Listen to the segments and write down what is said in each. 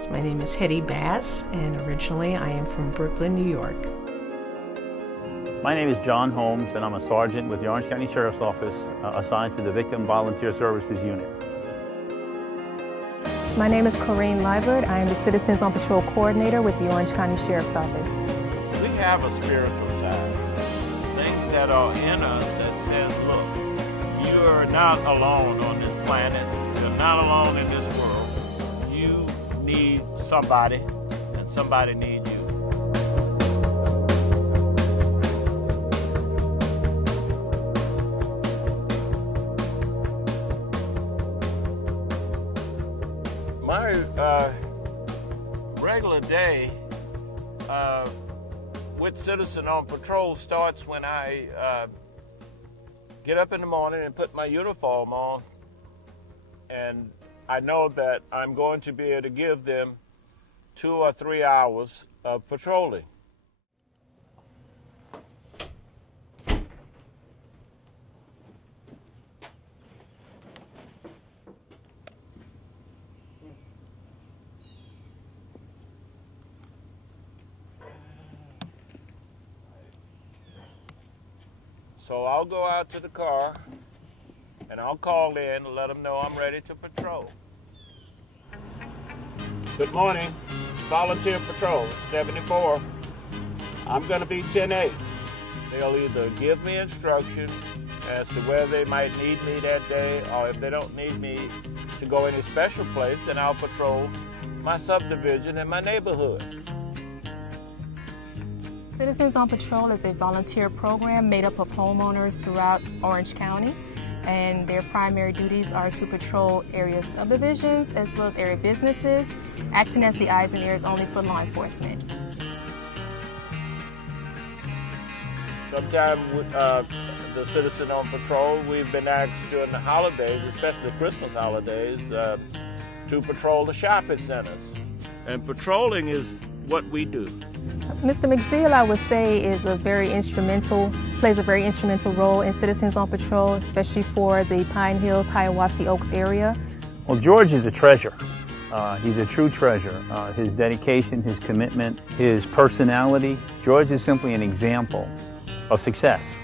So my name is Hetty Bass, and originally I am from Brooklyn, New York. My name is John Holmes, and I'm a sergeant with the Orange County Sheriff's Office assigned to the Victim Volunteer Services Unit. My name is Corrine Liebert. I am the Citizens on Patrol Coordinator with the Orange County Sheriff's Office. We have a spiritual side, things that are in us that says, look, you are not alone on this planet. You're not alone in this world. You need somebody, and somebody needs you. My regular day with Citizen on Patrol starts when I get up in the morning and put my uniform on, and I know that I'm going to be able to give them 2 or 3 hours of patrolling. So I'll go out to the car and I'll call in to let them know I'm ready to patrol. Good morning, Volunteer Patrol 74. I'm going to be 10-8. They'll either give me instruction as to where they might need me that day, or if they don't need me to go any special place, then I'll patrol my subdivision and my neighborhood. Citizens on Patrol is a volunteer program made up of homeowners throughout Orange County, and their primary duties are to patrol area subdivisions as well as area businesses, acting as the eyes and ears only for law enforcement. Sometimes with the Citizen on Patrol, we've been asked during the holidays, especially the Christmas holidays, to patrol the shopping centers. And patrolling is what we do. Mr. McZeal, I would say, plays a very instrumental role in Citizens on Patrol, especially for the Pine Hills, Hiawassee Oaks area. Well, George is a treasure. He's a true treasure. His dedication, his commitment, his personality. George is simply an example of success.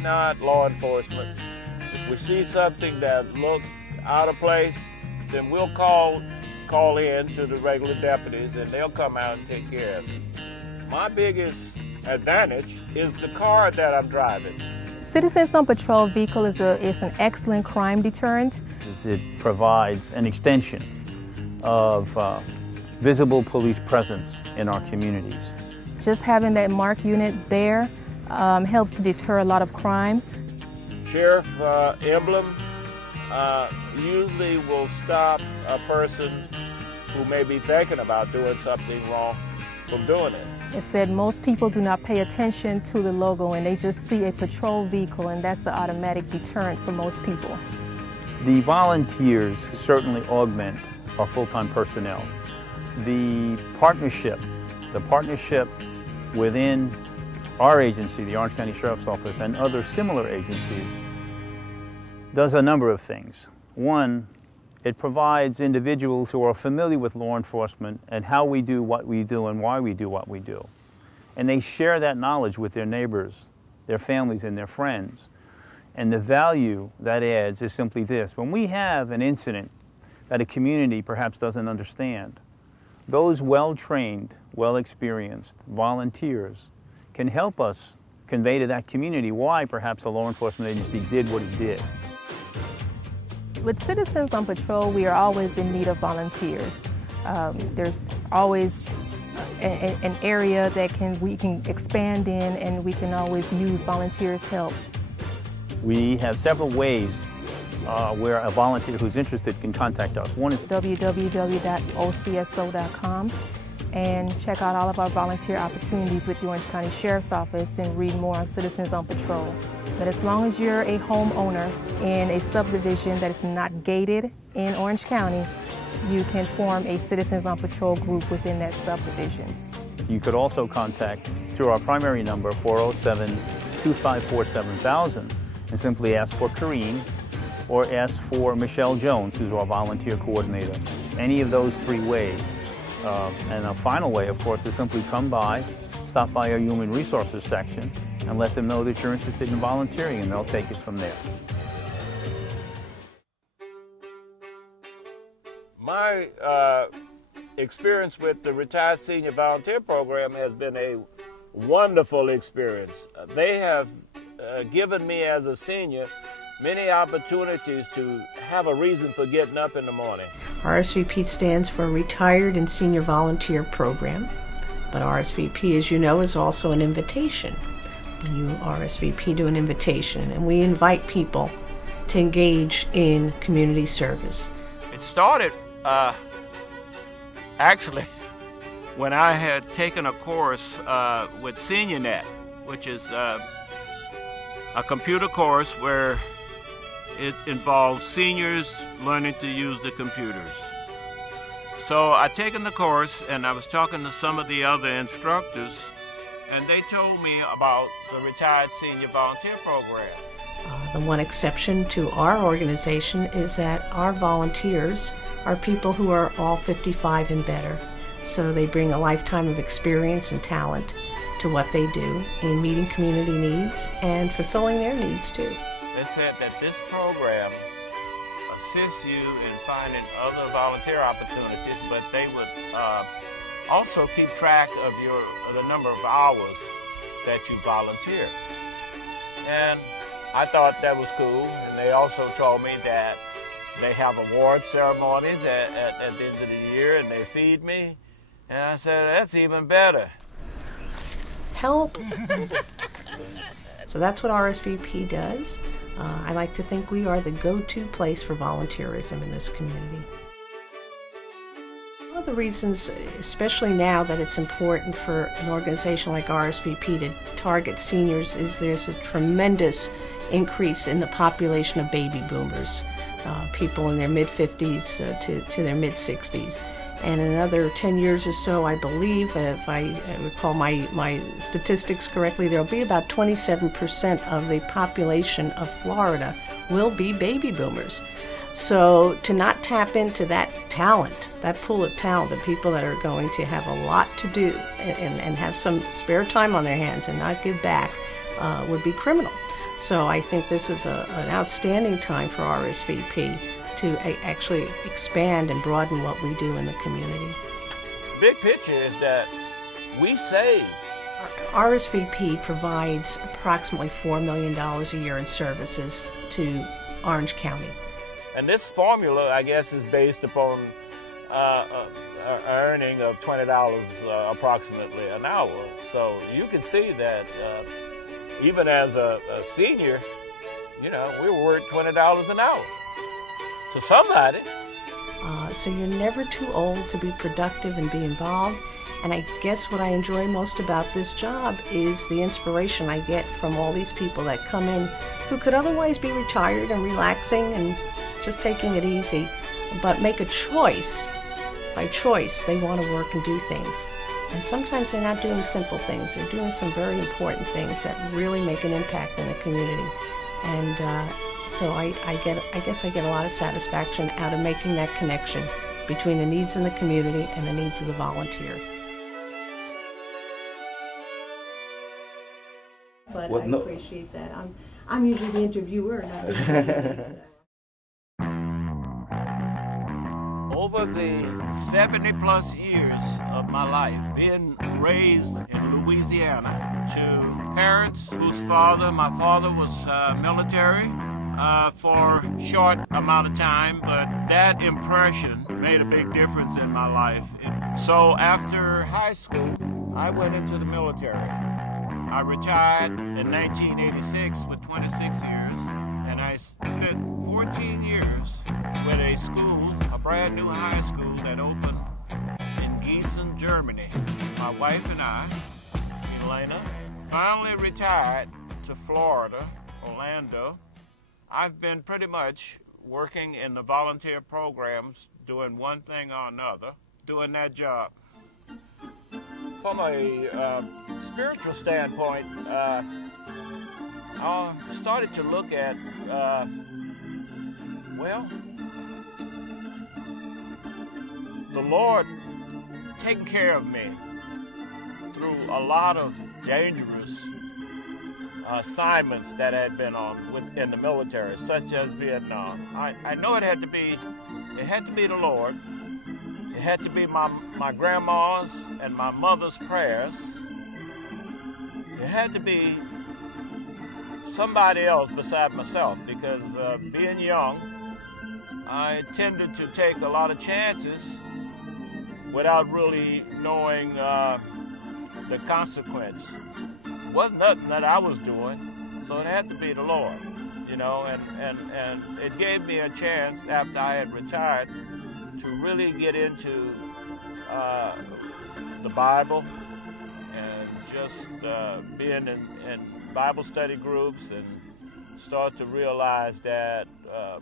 Not law enforcement. If we see something that looks out of place, then we'll call in to the regular deputies and they'll come out and take care of it. My biggest advantage is the car that I'm driving. Citizens on Patrol vehicle is an excellent crime deterrent. It provides an extension of visible police presence in our communities. Just having that MARC unit there helps to deter a lot of crime. Sheriff emblem usually will stop a person who may be thinking about doing something wrong from doing it. It said most people do not pay attention to the logo and they just see a patrol vehicle, and that's the automatic deterrent for most people. The volunteers certainly augment our full-time personnel. The partnership within our agency, the Orange County Sheriff's Office, and other similar agencies does a number of things. One, it provides individuals who are familiar with law enforcement and how we do what we do and why we do what we do. And they share that knowledge with their neighbors, their families, and their friends. And the value that adds is simply this. When we have an incident that a community perhaps doesn't understand, those well-trained, well-experienced volunteers can help us convey to that community why perhaps a law enforcement agency did what it did. With Citizens on Patrol, we are always in need of volunteers. There's always an area that we can expand in, and we can always use volunteers' help. We have several ways where a volunteer who's interested can contact us. One is www.ocso.com, and check out all of our volunteer opportunities with the Orange County Sheriff's Office and read more on Citizens on Patrol. But as long as you're a homeowner in a subdivision that is not gated in Orange County, you can form a Citizens on Patrol group within that subdivision. You could also contact through our primary number, 407-254-7000, and simply ask for Corrine or ask for Michelle Jones, who's our volunteer coordinator. Any of those three ways And a final way, of course, is simply come by, stop by our Human Resources section, and let them know that you're interested in volunteering, and they'll take it from there. My experience with the Retired Senior Volunteer Program has been a wonderful experience. They have given me as a senior many opportunities to have a reason for getting up in the morning. RSVP stands for Retired and Senior Volunteer Program, but RSVP, as you know, is also an invitation. When you RSVP to an invitation, and we invite people to engage in community service. It started actually when I had taken a course with SeniorNet, which is a computer course where it involves seniors learning to use the computers. So I'd taken the course, and I was talking to some of the other instructors, and they told me about the Retired Senior Volunteer Program. The one exception to our organization is that our volunteers are people who are all 55 and better. So they bring a lifetime of experience and talent to what they do in meeting community needs and fulfilling their needs too. They said that this program assists you in finding other volunteer opportunities, but they would also keep track of the number of hours that you volunteer. And I thought that was cool, and they also told me that they have award ceremonies at the end of the year, and they feed me. And I said, that's even better. Help! So that's what RSVP does. I like to think we are the go-to place for volunteerism in this community. One of the reasons, especially now, that it's important for an organization like RSVP to target seniors is there's a tremendous increase in the population of baby boomers, people in their mid-50s to their mid-60s. And in another 10 years or so, I believe, if I recall my statistics correctly, there will be about 27% of the population of Florida will be baby boomers. So to not tap into that talent, that pool of talent of people that are going to have a lot to do and have some spare time on their hands and not give back would be criminal. So I think this is an outstanding time for RSVP to actually expand and broaden what we do in the community. Big picture is that we save. RSVP provides approximately $4 million a year in services to Orange County. And this formula, I guess, is based upon an earning of $20 approximately an hour. So you can see that even as a senior, you know, we were worth $20 an hour to somebody. So you're never too old to be productive and be involved. And I guess what I enjoy most about this job is the inspiration I get from all these people that come in who could otherwise be retired and relaxing and just taking it easy, but make a choice. By choice, they want to work and do things. And sometimes they're not doing simple things. They're doing some very important things that really make an impact in the community. And so I guess I get a lot of satisfaction out of making that connection between the needs in the community and the needs of the volunteer. But I appreciate that. I'm usually the interviewer, not the interviewee. So. Over the 70-plus years of my life, being raised in Louisiana to parents whose my father was military for a short amount of time, but that impression made a big difference in my life. So after high school, I went into the military. I retired in 1986 with 26 years, and I spent 14 years with a school, a brand new high school that opened in Gießen, Germany. My wife and I, Elena, finally retired to Florida, Orlando. I've been pretty much working in the volunteer programs, doing one thing or another, doing that job. From a spiritual standpoint, I started to look at, well, the Lord taken care of me through a lot of dangerous assignments that I had been on in the military, such as Vietnam. I know it had to be the Lord. It had to be my grandma's and my mother's prayers. It had to be somebody else beside myself, because being young, I tended to take a lot of chances without really knowing the consequence. It wasn't nothing that I was doing, so it had to be the Lord, you know, and it gave me a chance after I had retired to really get into the Bible and just being in Bible study groups and start to realize that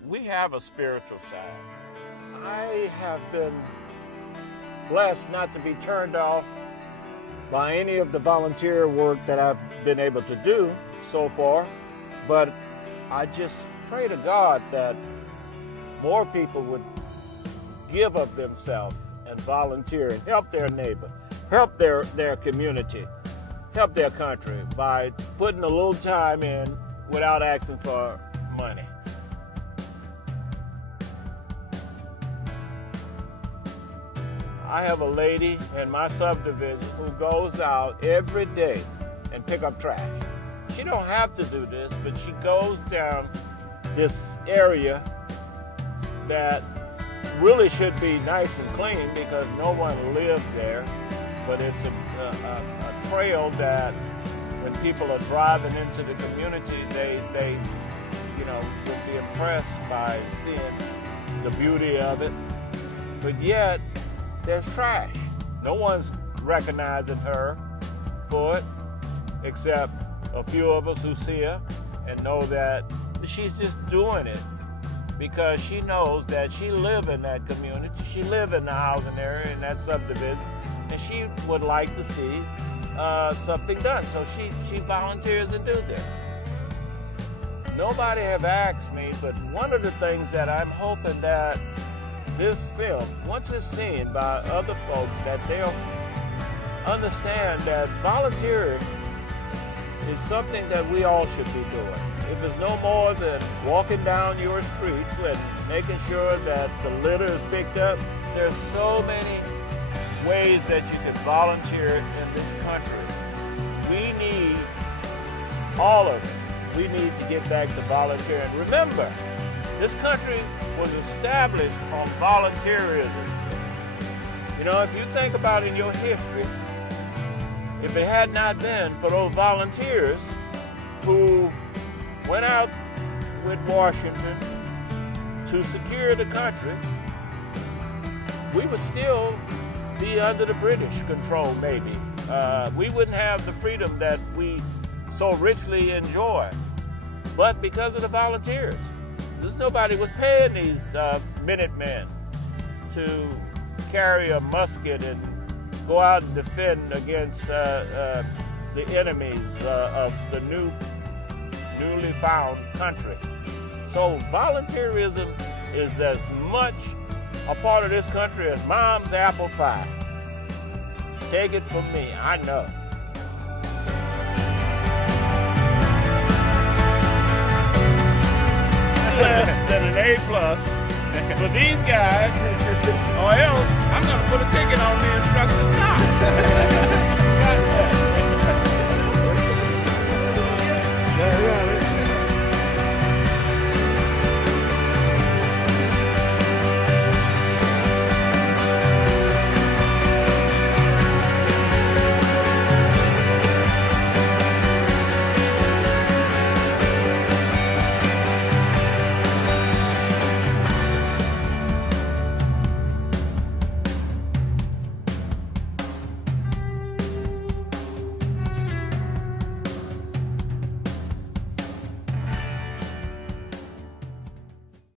we have a spiritual side. I have been blessed not to be turned off by any of the volunteer work that I've been able to do so far, but I just pray to God that more people would give of themselves and volunteer and help their neighbor, help their community, help their country by putting a little time in without asking for money. I have a lady in my subdivision who goes out every day and pick up trash. She don't have to do this, but she goes down this area that really should be nice and clean because no one lives there, but it's a trail that when people are driving into the community, they you know, would be impressed by seeing the beauty of it. But yet, there's trash. No one's recognizing her for it, except a few of us who see her and know that she's just doing it because she knows that she lives in that community, she lives in the housing area, in that subdivision, and she would like to see something done. So she volunteers to do this. Nobody have asked me, but one of the things that I'm hoping that this film, once it's seen by other folks, that they'll understand that volunteering is something that we all should be doing. If it's no more than walking down your street and making sure that the litter is picked up, there's so many ways that you can volunteer in this country. We need, all of us, we need to get back to volunteering. Remember, this country was established on volunteerism. You know, if you think about in your history, if it had not been for those volunteers who went out with Washington to secure the country, we would still be under the British control, maybe. We wouldn't have the freedom that we so richly enjoy. But because of the volunteers, there's nobody was paying these Minutemen to carry a musket and go out and defend against the enemies of the newly found country. So volunteerism is as much a part of this country as mom's apple pie. Take it from me, I know. Less than an A+ for these guys, or else I'm gonna put a ticket